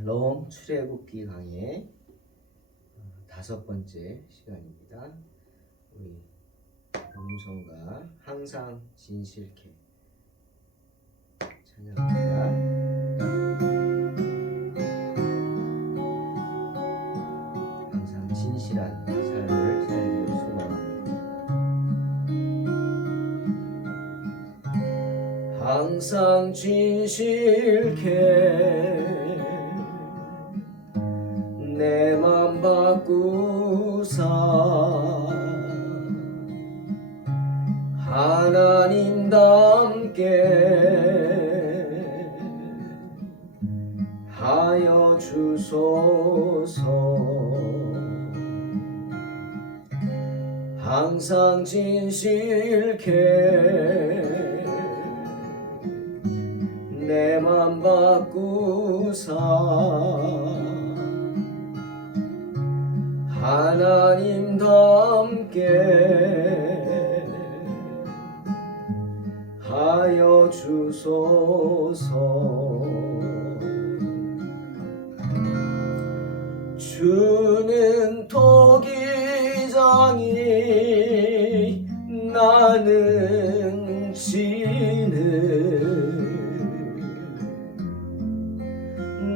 샬롬 출애굽기 강의 5번째 시간입니다. 우리 음성과 항상 진실케 찬양합니다. 항상 진실한 삶을 살기를 소망합니다. 항상 진실케 내 맘 바꾸사 하나님답게 하여 주소서. 항상 진실케 내 맘 바꾸사 하나님답게 하여 주소서. 주는 토기장이 나는 지는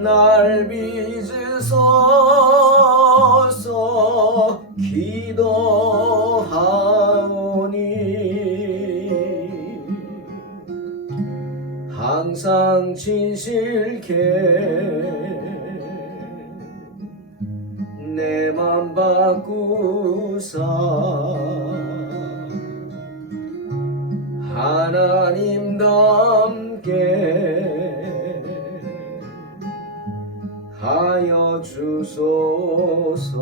날 빚으소서 기도하오니 항상 진실케 내 맘 바꾸사 하나님답게 하여 주소서.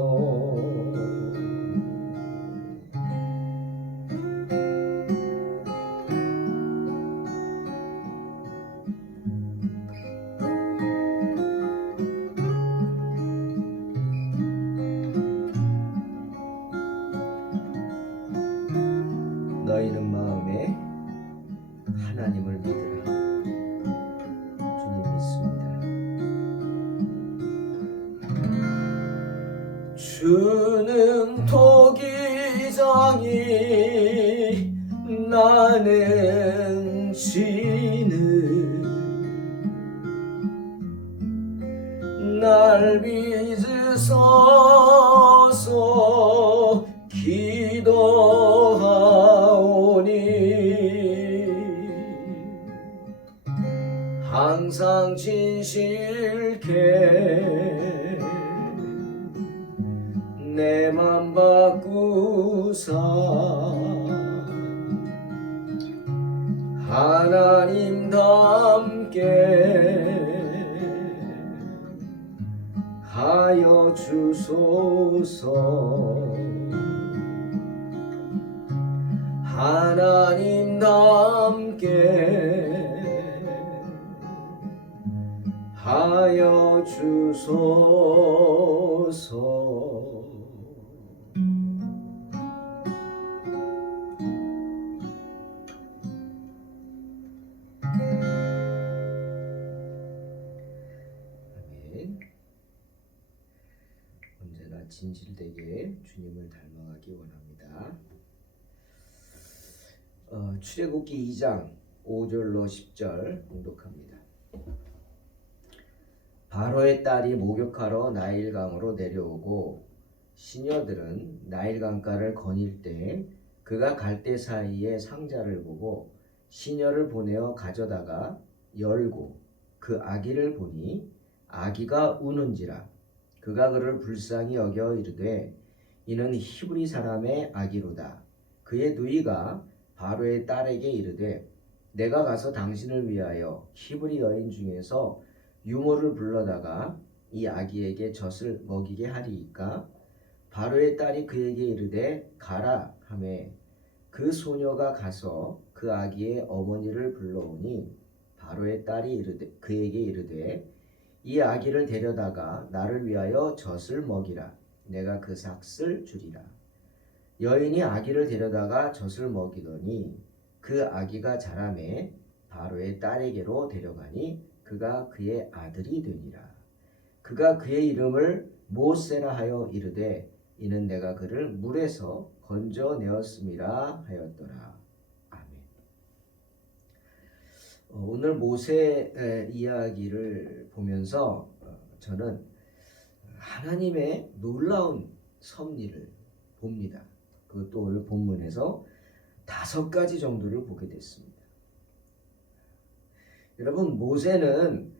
너희는 마음에 하나님을 믿으라. 주님 믿습니다. 주는 토기장이 나는 지는 날 빚으소서 기도하오니 항상 진실케 내 맘 바꾸사 하나님답게 하여 주소서. 하나님답게 하여 주소서. 아멘. 언제나 진실되게 주님을 닮아가기 원합니다. 출애굽기 2장 5절로 10절 봉독합니다. 바로의 딸이 목욕하러 나일강으로 내려오고 시녀들은 나일강가를 거닐 때 그가 갈대 사이에 상자를 보고 시녀를 보내어 가져다가 열고 그 아기를 보니 아기가 우는지라. 그가 그를 불쌍히 여겨 이르되 이는 히브리 사람의 아기로다. 그의 누이가 바로의 딸에게 이르되 내가 가서 당신을 위하여 히브리 여인 중에서 유모를 불러다가 이 아기에게 젖을 먹이게 하리이까. 바로의 딸이 그에게 이르되 가라 하매 그 소녀가 가서 그 아기의 어머니를 불러오니 바로의 딸이 그에게 이르되 이 아기를 데려다가 나를 위하여 젖을 먹이라. 내가 그 삭을 주리라. 여인이 아기를 데려다가 젖을 먹이더니 그 아기가 자라매 바로의 딸에게로 데려가니 그가 그의 아들이 되니라. 그가 그의 이름을 모세라 하여 이르되 이는 내가 그를 물에서 건져내었음이라 하였더라. 아멘. 오늘 모세 이야기를 보면서 저는 하나님의 놀라운 섭리를 봅니다. 그것도 오늘 본문에서 5가지 정도를 보게 됐습니다. 여러분, 모세는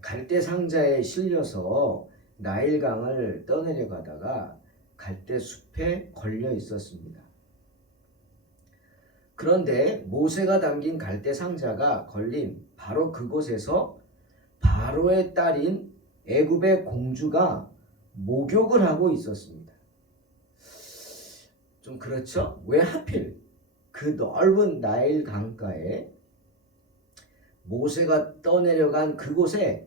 갈대 상자에 실려서 나일강을 떠내려가다가 갈대 숲에 걸려 있었습니다. 그런데 모세가 담긴 갈대 상자가 걸린 바로 그곳에서 바로의 딸인 애굽의 공주가 목욕을 하고 있었습니다. 좀 그렇죠? 왜 하필 그 넓은 나일 강가에 모세가 떠내려간 그곳에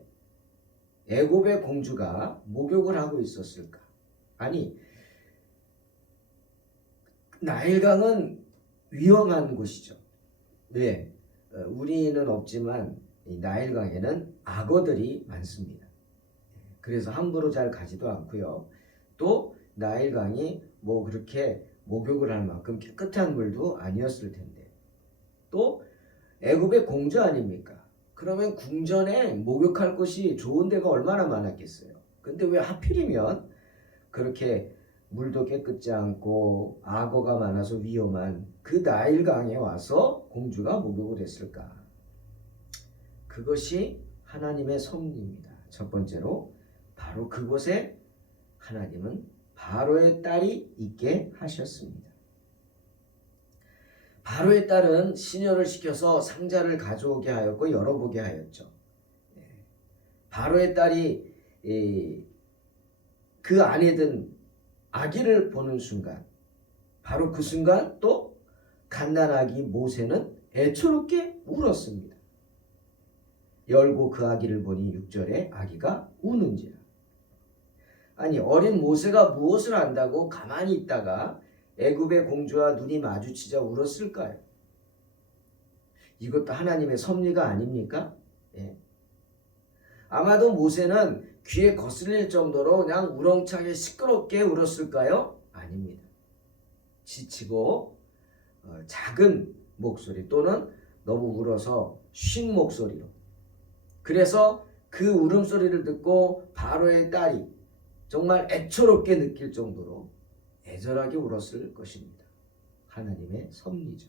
애굽의 공주가 목욕을 하고 있었을까? 아니, 나일강은 위험한 곳이죠. 왜? 우리는 없지만 이 나일강에는 악어들이 많습니다. 그래서 함부로 잘 가지도 않고요. 또 나일강이 뭐 그렇게 목욕을 할 만큼 깨끗한 물도 아니었을 텐데, 또 애굽의 공주 아닙니까? 그러면 궁전에 목욕할 곳이 좋은 데가 얼마나 많았겠어요. 근데 왜 하필이면 그렇게 물도 깨끗지 않고 악어가 많아서 위험한 그 나일강에 와서 공주가 목욕을 했을까? 그것이 하나님의 섭리입니다. 첫 번째로 바로 그곳에 하나님은 바로의 딸이 있게 하셨습니다. 바로의 딸은 시녀를 시켜서 상자를 가져오게 하였고 열어보게 하였죠. 바로의 딸이 그 안에 든 아기를 보는 순간, 바로 그 순간 또 갓난아기 모세는 애처롭게 울었습니다. 열고 그 아기를 보니 6절에 아기가 우는지라. 아니, 어린 모세가 무엇을 안다고 가만히 있다가 애굽의 공주와 눈이 마주치자 울었을까요? 이것도 하나님의 섭리가 아닙니까? 예. 아마도 모세는 귀에 거슬릴 정도로 그냥 우렁차게 시끄럽게 울었을까요? 아닙니다. 지치고 작은 목소리 또는 너무 울어서 쉰 목소리로. 그래서 그 울음소리를 듣고 바로의 딸이 정말 애처롭게 느낄 정도로 애절하게 울었을 것입니다. 하나님의 섭리죠.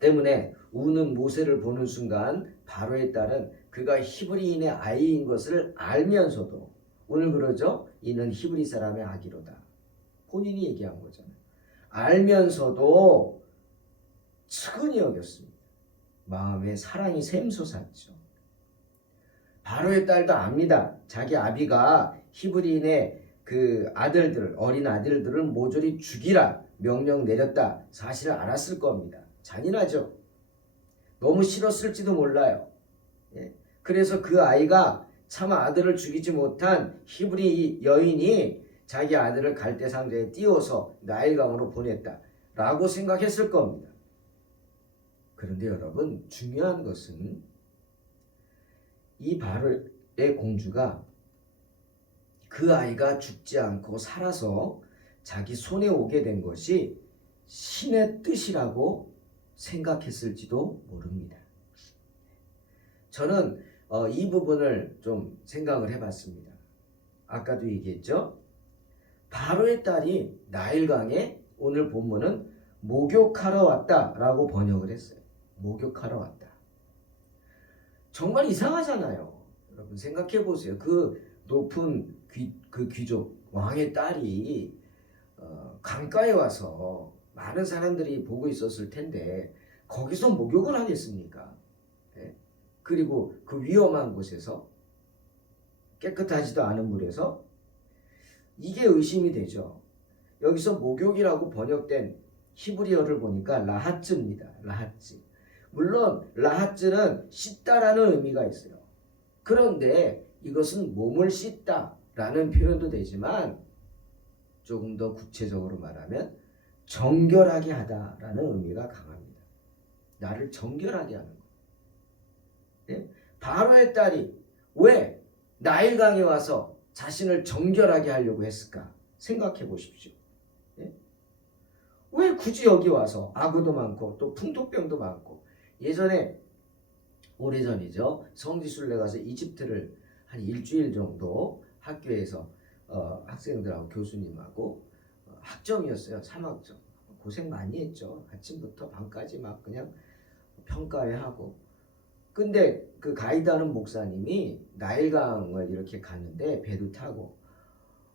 때문에 우는 모세를 보는 순간 바로의 딸은 그가 히브리인의 아이인 것을 알면서도, 오늘 그러죠? 이는 히브리 사람의 아기로다. 본인이 얘기한 거잖아요. 알면서도 측은히 여겼습니다. 마음에 사랑이 샘솟았죠. 바로의 딸도 압니다. 자기 아비가 히브리인의 그 아들들, 어린 아들들을 모조리 죽이라 명령 내렸다 사실을 알았을 겁니다. 잔인하죠. 너무 싫었을지도 몰라요. 예. 그래서 그 아이가 차마 아들을 죽이지 못한 히브리 여인이 자기 아들을 갈대 상자에 띄워서 나일강으로 보냈다 라고 생각했을 겁니다. 그런데 여러분, 중요한 것은 이 바로의 공주가 그 아이가 죽지 않고 살아서 자기 손에 오게 된 것이 신의 뜻이라고 생각했을지도 모릅니다. 저는 이 부분을 좀 생각을 해봤습니다. 아까도 얘기했죠? 바로의 딸이 나일강에 오늘 본문은 목욕하러 왔다라고 번역을 했어요. 목욕하러 왔다. 정말 이상하잖아요. 여러분 생각해 보세요. 그 높은 그 귀족 왕의 딸이 강가에 와서 많은 사람들이 보고 있었을 텐데 거기서 목욕을 하겠습니까? 예? 그리고 그 위험한 곳에서, 깨끗하지도 않은 물에서, 이게 의심이 되죠. 여기서 목욕이라고 번역된 히브리어를 보니까 라하츠입니다. 라하츠. 물론 라하츠는 씻다라는 의미가 있어요. 그런데 이것은 몸을 씻다라는 표현도 되지만 조금 더 구체적으로 말하면 정결하게 하다라는 의미가 강합니다. 나를 정결하게 하는 거. 예? 바로의 딸이 왜 나일강에 와서 자신을 정결하게 하려고 했을까? 생각해 보십시오. 예? 왜 굳이 여기 와서 악어도 많고 또 풍토병도 많고. 예전에 오래전이죠. 성지순례 가서 이집트를 한 일주일 정도 학교에서 학생들하고 교수님하고 학점이었어요. 3학점. 고생 많이 했죠. 아침부터 밤까지 막 그냥 평가회하고. 근데 그 가이드하는 목사님이 나일강을 이렇게 가는데 배도 타고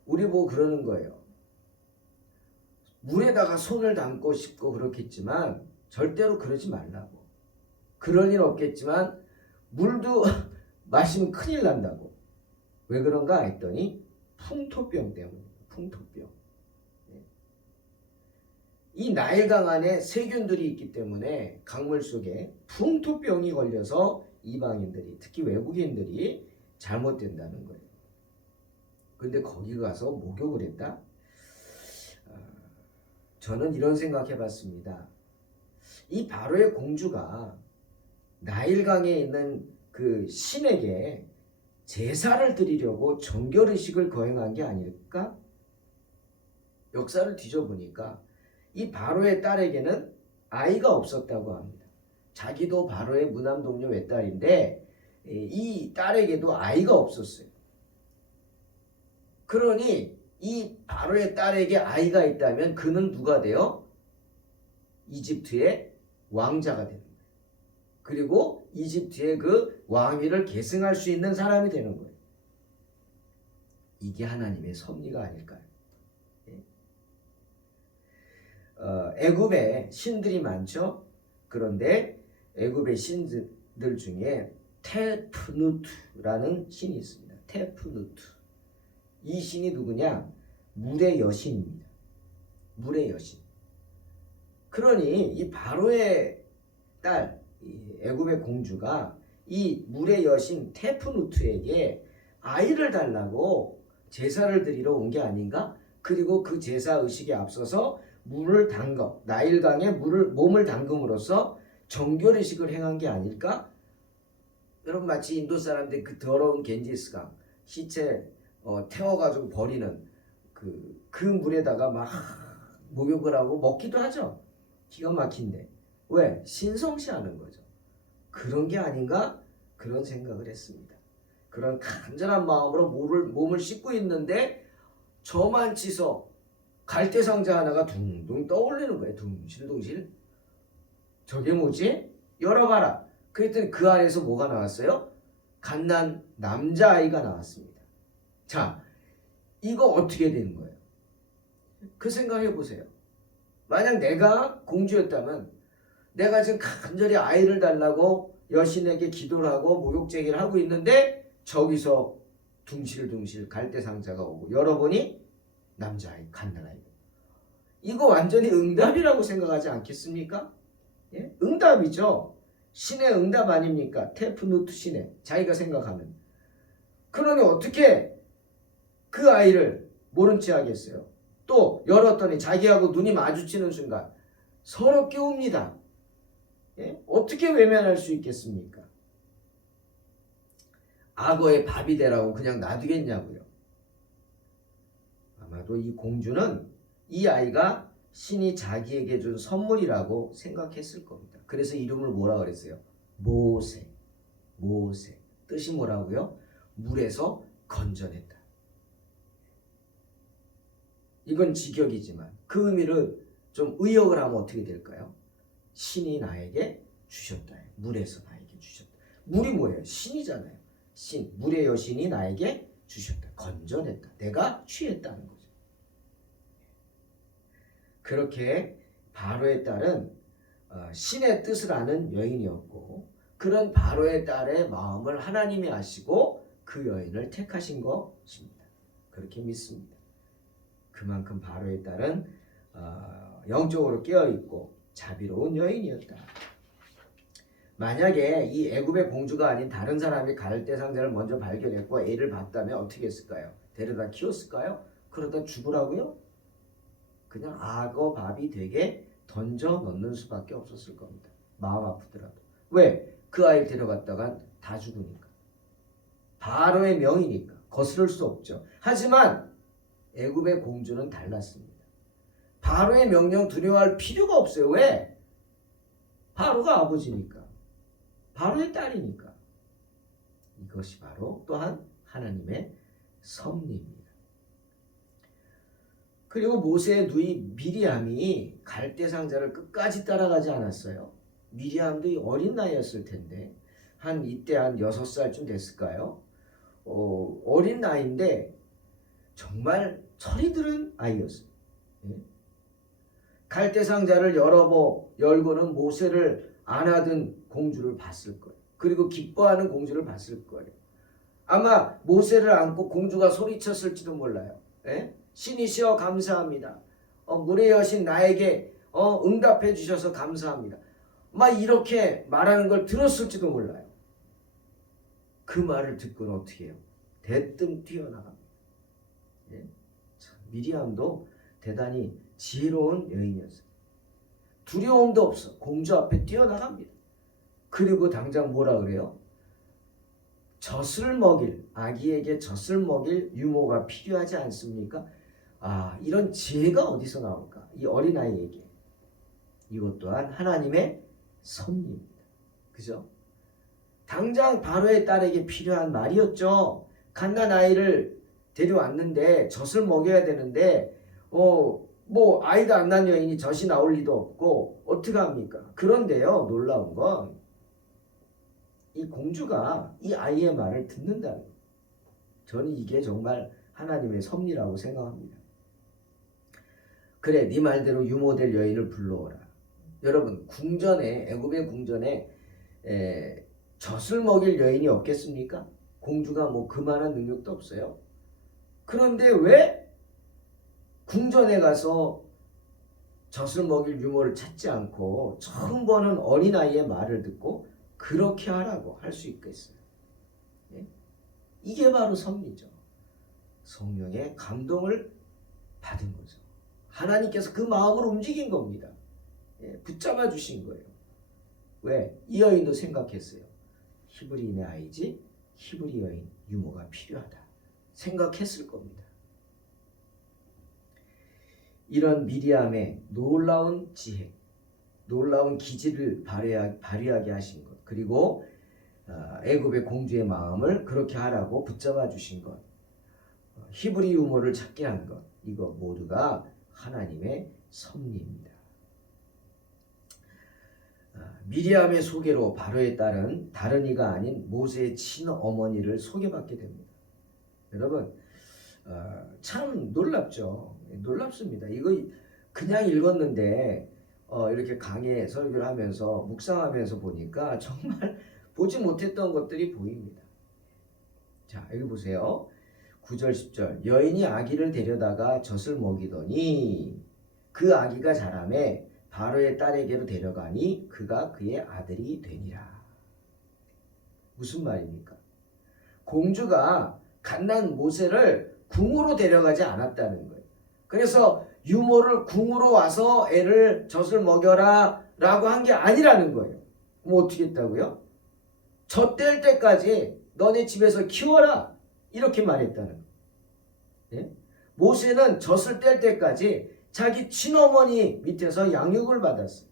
우리 보고 그러는 거예요. 물에다가 손을 담고 싶고 그렇겠지만 절대로 그러지 말라고. 그럴 일 없겠지만 물도 마시면 큰일 난다고. 왜 그런가 했더니 풍토병 때문에. 풍토병. 이 나일강 안에 세균들이 있기 때문에 강물 속에 풍토병이 걸려서 이방인들이, 특히 외국인들이 잘못된다는 거예요. 근데 거기 가서 목욕을 했다? 저는 이런 생각 해봤습니다. 이 바로의 공주가 나일강에 있는 그 신에게 제사를 드리려고 정결의식을 거행한 게 아닐까? 역사를 뒤져보니까 이 바로의 딸에게는 아이가 없었다고 합니다. 자기도 바로의 무남동료 외딸인데 이 딸에게도 아이가 없었어요. 그러니 이 바로의 딸에게 아이가 있다면 그는 누가 돼요? 이집트의 왕자가 되는 거예요. 그리고 이집트의 그 왕위를 계승할 수 있는 사람이 되는 거예요. 이게 하나님의 섭리가 아닐까요? 애굽에 신들이 많죠. 그런데 애굽의 신들 중에 테프누트라는 신이 있습니다. 테프누트. 이 신이 누구냐? 물의 여신입니다. 물의 여신. 그러니 이 바로의 딸, 애굽의 공주가 이 물의 여신 테프누트에게 아이를 달라고 제사를 드리러 온 게 아닌가? 그리고 그 제사 의식에 앞서서 물을 담가 나일강에 몸을 담금으로써 정결의식을 행한 게 아닐까? 여러분 마치 인도 사람들 그 더러운 겐지스강 시체 태워가지고 버리는 그 물에다가 막 목욕을 하고 먹기도 하죠. 기가 막힌데 왜? 신성시하는 거죠. 그런 게 아닌가? 그런 생각을 했습니다. 그런 간절한 마음으로 몸을 씻고 있는데 저만치서 갈대상자 하나가 둥둥 떠올리는 거예요. 둥실둥실. 저게 뭐지? 열어봐라. 그랬더니 그 안에서 뭐가 나왔어요? 갓난 남자아이가 나왔습니다. 자, 이거 어떻게 되는 거예요? 그 생각해 보세요. 만약 내가 공주였다면 내가 지금 간절히 아이를 달라고 여신에게 기도를 하고 목욕제기를 하고 있는데 저기서 둥실둥실 갈대상자가 오고 열어보니 남자아이, 갓난아이. 이거 완전히 응답이라고 생각하지 않겠습니까? 예? 응답이죠. 신의 응답 아닙니까? 테프누트 신의 자기가 생각하는. 그러니 어떻게 그 아이를 모른 체 하겠어요? 또 열었더니 자기하고 눈이 마주치는 순간 서로 깨웁니다. 예? 어떻게 외면할 수 있겠습니까? 악어의 밥이 되라고 그냥 놔두겠냐고요. 아마도 이 공주는 이 아이가 신이 자기에게 준 선물이라고 생각했을 겁니다. 그래서 이름을 뭐라 그랬어요? 모세. 모세. 뜻이 뭐라고요? 물에서 건져냈다. 이건 직역이지만 그 의미를 좀 의역을 하면 어떻게 될까요? 신이 나에게 주셨다. 물에서 나에게 주셨다. 물이 뭐예요? 신이잖아요. 신, 물의 여신이 나에게 주셨다. 건져냈다. 내가 취했다는 거죠. 그렇게 바로의 딸은 신의 뜻을 아는 여인이었고 그런 바로의 딸의 마음을 하나님이 아시고 그 여인을 택하신 것입니다. 그렇게 믿습니다. 그만큼 바로의 딸은 영적으로 깨어있고 자비로운 여인이었다. 만약에 이 애굽의 공주가 아닌 다른 사람이 갈대상자를 먼저 발견했고 애를 봤다면 어떻게 했을까요? 데려다 키웠을까요? 그러다 죽으라고요? 그냥 악어 밥이 되게 던져 넣는 수밖에 없었을 겁니다. 마음 아프더라도. 왜? 그 아이를 데려갔다간 다 죽으니까. 바로의 명이니까 거스를 수 없죠. 하지만 애굽의 공주는 달랐습니다. 바로의 명령 두려워할 필요가 없어요. 왜? 바로가 아버지니까. 바로의 딸이니까. 이것이 바로 또한 하나님의 섭리입니다. 그리고 모세의 누이 미리암이 갈대 상자를 끝까지 따라가지 않았어요. 미리암도 어린 나이였을 텐데 이때 한 6살쯤 됐을까요? 어린 나이인데 정말 철이 들은 아이였어요. 예? 갈대 상자를 열고는 모세를 안아든 공주를 봤을 거예요. 그리고 기뻐하는 공주를 봤을 거예요. 아마 모세를 안고 공주가 소리쳤을지도 몰라요. 예? 신이시여 감사합니다. 물의 여신 나에게 응답해 주셔서 감사합니다. 막 이렇게 말하는 걸 들었을지도 몰라요. 그 말을 듣고는 어떻게 해요? 대뜸 뛰어나갑니다. 예? 미리암도 대단히 지혜로운 여인이었어요. 두려움도 없어. 공주 앞에 뛰어나갑니다. 그리고 당장 뭐라 그래요? 아기에게 젖을 먹일 유모가 필요하지 않습니까? 이런 지혜가 어디서 나올까? 이 어린아이에게. 이것 또한 하나님의 섭리입니다. 그죠? 당장 바로의 딸에게 필요한 말이었죠. 갓난 아이를 데려왔는데 젖을 먹여야 되는데 아이도 안 낳은 여인이 젖이 나올 리도 없고 어떻게 합니까? 그런데요, 놀라운 건 이 공주가 이 아이의 말을 듣는다는 거예요. 저는 이게 정말 하나님의 섭리라고 생각합니다. 그래, 네 말대로 유모될 여인을 불러오라. 여러분, 애굽의 궁전에 젖을 먹일 여인이 없겠습니까? 공주가 그만한 능력도 없어요. 그런데 왜 궁전에 가서 젖을 먹일 유모를 찾지 않고 처음 보는 어린아이의 말을 듣고 그렇게 하라고 할 수 있겠어요? 예? 이게 바로 섭리죠. 성령의 감동을 받은 거죠. 하나님께서 그 마음을 움직인 겁니다. 붙잡아 주신 거예요. 왜? 이 여인도 생각했어요. 히브리인의 아이지 히브리 여인 유모가 필요하다 생각했을 겁니다. 이런 미리암의 놀라운 지혜, 놀라운 기질을 발휘하게 하신 것, 그리고 애굽의 공주의 마음을 그렇게 하라고 붙잡아 주신 것, 히브리 유모를 찾게 한 것, 이거 모두가 하나님의 섭리입니다. 미리암의 소개로 바로의 딸은 다른 이가 아닌 모세의 친어머니를 소개받게 됩니다. 여러분, 참 놀랍죠. 놀랍습니다. 이거 그냥 읽었는데 이렇게 강의 설교를 하면서 묵상하면서 보니까 정말 보지 못했던 것들이 보입니다. 자, 여기 보세요. 9절 10절 여인이 아기를 데려다가 젖을 먹이더니 그 아기가 자라매 바로의 딸에게로 데려가니 그가 그의 아들이 되니라. 무슨 말입니까? 공주가 갓난 모세를 궁으로 데려가지 않았다는 거예요. 그래서 유모를 궁으로 와서 젖을 먹여라 라고 한 게 아니라는 거예요. 어떻게 했다고요? 젖 뗄 때까지 너네 집에서 키워라 이렇게 말했다는 거예요. 예? 모세는 젖을 뗄 때까지 자기 친어머니 밑에서 양육을 받았어요.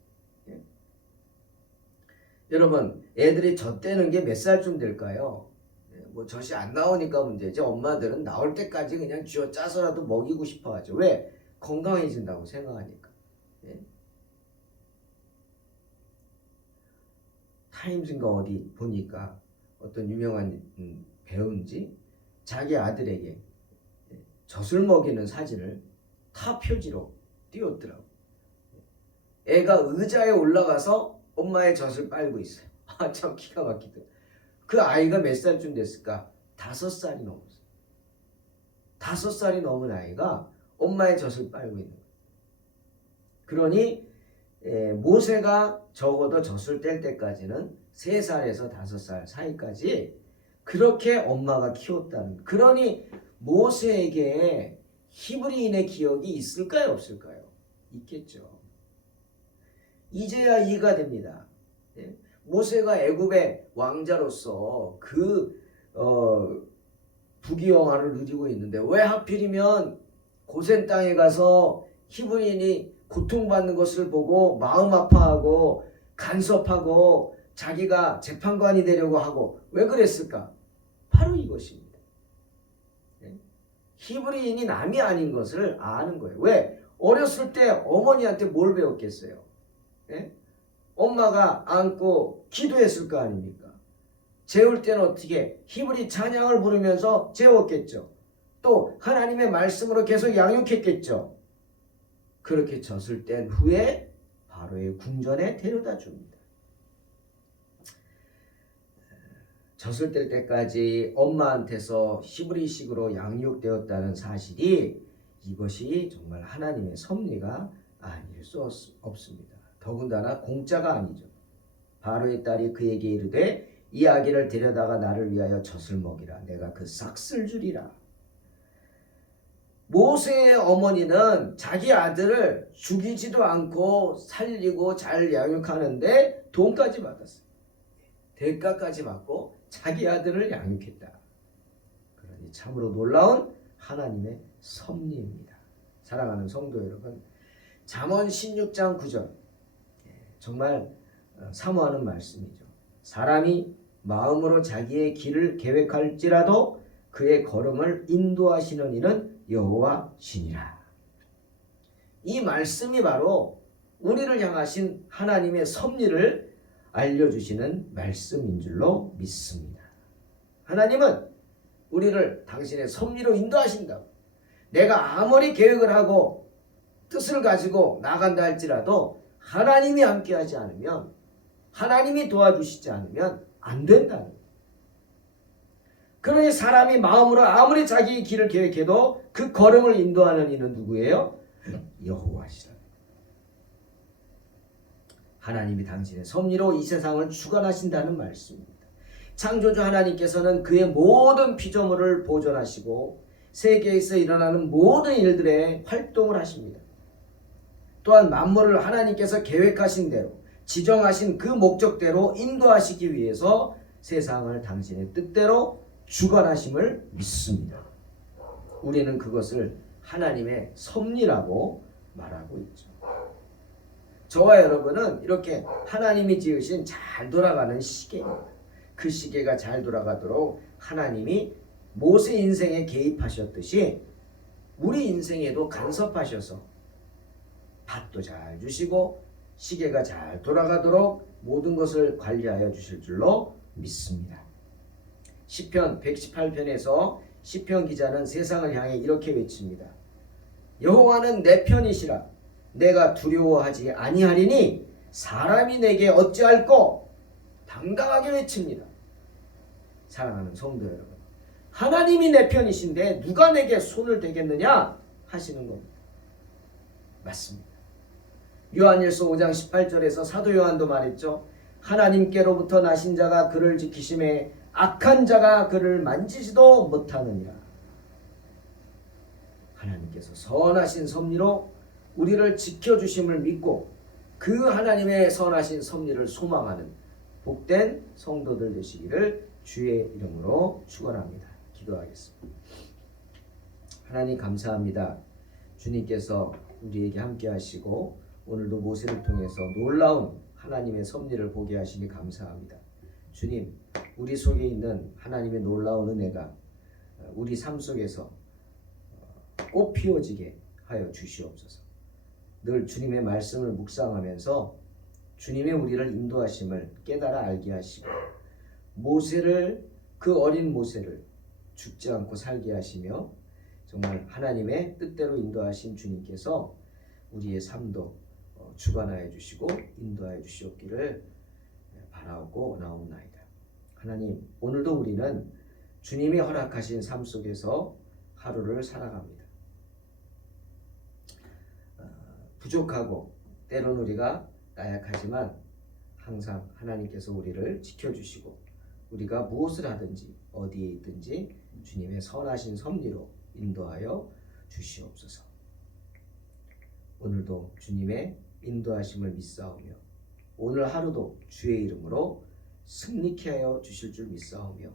예? 여러분, 애들이 젖 떼는 게 몇 살쯤 될까요? 젖이 안 나오니까 문제지. 엄마들은 나올 때까지 그냥 쥐어짜서라도 먹이고 싶어 하죠. 왜? 건강해진다고 생각하니까. 예? 타임즈인가 어디 보니까 어떤 유명한 배우인지 자기 아들에게 젖을 먹이는 사진을 타 표지로 띄웠더라고. 애가 의자에 올라가서 엄마의 젖을 빨고 있어요. 참 기가 막히더라. 그 아이가 몇 살쯤 됐을까? 5살이 넘었어요. 5살이 넘은 아이가 엄마의 젖을 빨고 있는 거예요. 그러니 모세가 적어도 젖을 뗄 때까지는 3살에서 5살 사이까지 그렇게 엄마가 키웠다는. 그러니 모세에게 히브리인의 기억이 있을까요? 없을까요? 있겠죠. 이제야 이해가 됩니다. 모세가 애굽의 왕자로서 그 부귀영화를 누리고 있는데 왜 하필이면 고센 땅에 가서 히브리인이 고통받는 것을 보고 마음 아파하고 간섭하고 자기가 재판관이 되려고 하고 왜 그랬을까? 바로 이것입니다. 히브리인이 남이 아닌 것을 아는 거예요. 왜? 어렸을 때 어머니한테 뭘 배웠겠어요? 엄마가 안고 기도했을 거 아닙니까? 재울 때는 어떻게? 히브리 찬양을 부르면서 재웠겠죠. 또 하나님의 말씀으로 계속 양육했겠죠. 그렇게 졌을 땐 후에 바로의 궁전에 데려다 줍니다. 졌을 때까지 엄마한테서 히브리식으로 양육되었다는 사실이 이것이 정말 하나님의 섭리가 아닐 수 없습니다. 더군다나 공짜가 아니죠. 바로의 딸이 그에게 이르되 이 아기를 데려다가 나를 위하여 젖을 먹이라. 내가 그 싹쓸 주리라. 모세의 어머니는 자기 아들을 죽이지도 않고 살리고 잘 양육하는데 돈까지 받았어요. 대가까지 받고 자기 아들을 양육했다. 그러니 참으로 놀라운 하나님의 섭리입니다. 사랑하는 성도 여러분, 잠언 16장 9절 정말 사모하는 말씀이죠. 사람이 마음으로 자기의 길을 계획할지라도 그의 걸음을 인도하시는 이는 여호와시니라. 이 말씀이 바로 우리를 향하신 하나님의 섭리를 알려주시는 말씀인 줄로 믿습니다. 하나님은 우리를 당신의 섭리로 인도하신다고. 내가 아무리 계획을 하고 뜻을 가지고 나간다 할지라도 하나님이 함께하지 않으면, 하나님이 도와주시지 않으면 안 된다는 거예요. 그러니 사람이 마음으로 아무리 자기 길을 계획해도 그 걸음을 인도하는 이는 누구예요? 여호와시라. 하나님이 당신의 섭리로 이 세상을 주관하신다는 말씀입니다. 창조주 하나님께서는 그의 모든 피조물을 보존하시고 세계에서 일어나는 모든 일들에 활동을 하십니다. 또한 만물을 하나님께서 계획하신 대로 지정하신 그 목적대로 인도하시기 위해서 세상을 당신의 뜻대로 주관하심을 믿습니다. 우리는 그것을 하나님의 섭리라고 말하고 있죠. 저와 여러분은 이렇게 하나님이 지으신 잘 돌아가는 시계입니다. 그 시계가 잘 돌아가도록 하나님이 모세 인생에 개입하셨듯이 우리 인생에도 간섭하셔서 밭도 잘 주시고 시계가 잘 돌아가도록 모든 것을 관리하여 주실 줄로 믿습니다. 시편 118편에서 시편 기자는 세상을 향해 이렇게 외칩니다. 여호와는 내 편이시라. 내가 두려워하지 아니하리니 사람이 내게 어찌할꼬. 당당하게 외칩니다. 사랑하는 성도 여러분, 하나님이 내 편이신데 누가 내게 손을 대겠느냐 하시는 겁니다. 맞습니다. 요한일서 5장 18절에서 사도 요한도 말했죠. 하나님께로부터 나신 자가 그를 지키심에 악한 자가 그를 만지지도 못하느니라. 하나님께서 선하신 섭리로 우리를 지켜주심을 믿고 그 하나님의 선하신 섭리를 소망하는 복된 성도들 되시기를 주의 이름으로 축원합니다. 기도하겠습니다. 하나님 감사합니다. 주님께서 우리에게 함께 하시고 오늘도 모세를 통해서 놀라운 하나님의 섭리를 보게 하시니 감사합니다. 주님, 우리 속에 있는 하나님의 놀라운 은혜가 우리 삶 속에서 꽃 피워지게 하여 주시옵소서. 늘 주님의 말씀을 묵상하면서 주님의 우리를 인도하심을 깨달아 알게 하시고 모세를, 그 어린 모세를 죽지 않고 살게 하시며 정말 하나님의 뜻대로 인도하신 주님께서 우리의 삶도 주관하여 주시고 인도하여 주시옵기를 바라고 나옵나이다. 하나님, 오늘도 우리는 주님이 허락하신 삶 속에서 하루를 살아갑니다. 부족하고 때로는 우리가 나약하지만 항상 하나님께서 우리를 지켜주시고 우리가 무엇을 하든지 어디에 있든지 주님의 선하신 섭리로 인도하여 주시옵소서. 오늘도 주님의 인도하심을 믿사오며 오늘 하루도 주의 이름으로 승리케 하여 주실 줄 믿사오며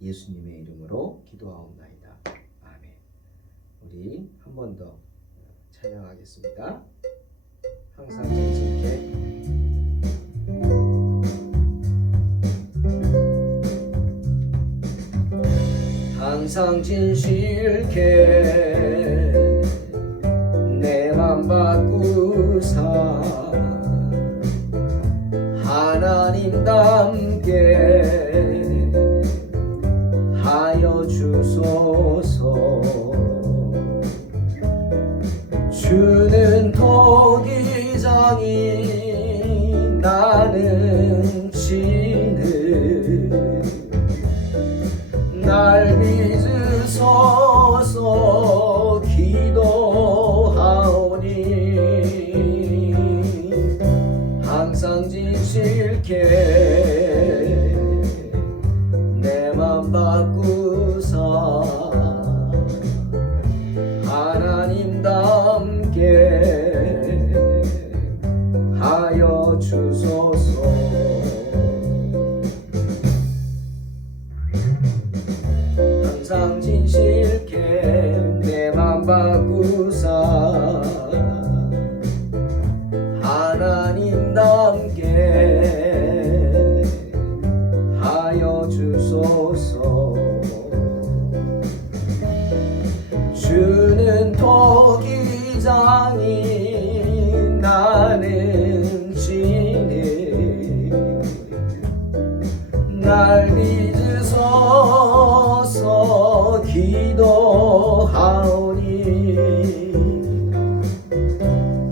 예수님의 이름으로 기도하옵나이다. 아멘. 우리 한 번 더 찬양하겠습니다. 항상 진실케. 항상 진실케 내 맘 바꾸사 하나님답게 하여 주소서. 주는 토기장이 나는 치는 날 믿으소서 기도하오니 항상 진실케 내 맘 바꾸사 하나님답게 하여 주소서. 항상 진실케 내 맘 바꾸사 하나님답게 하여 주소서. 주는 토기장이 나는 진이 날 믿으소서 기도하오니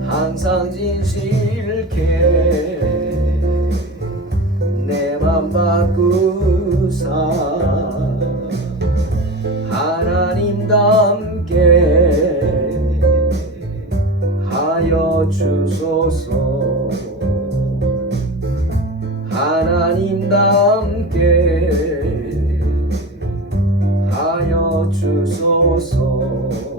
항상 진실케 내 맘 바꾸사 하나님답게 하여 주소서. 하나님답게 하여 주소서.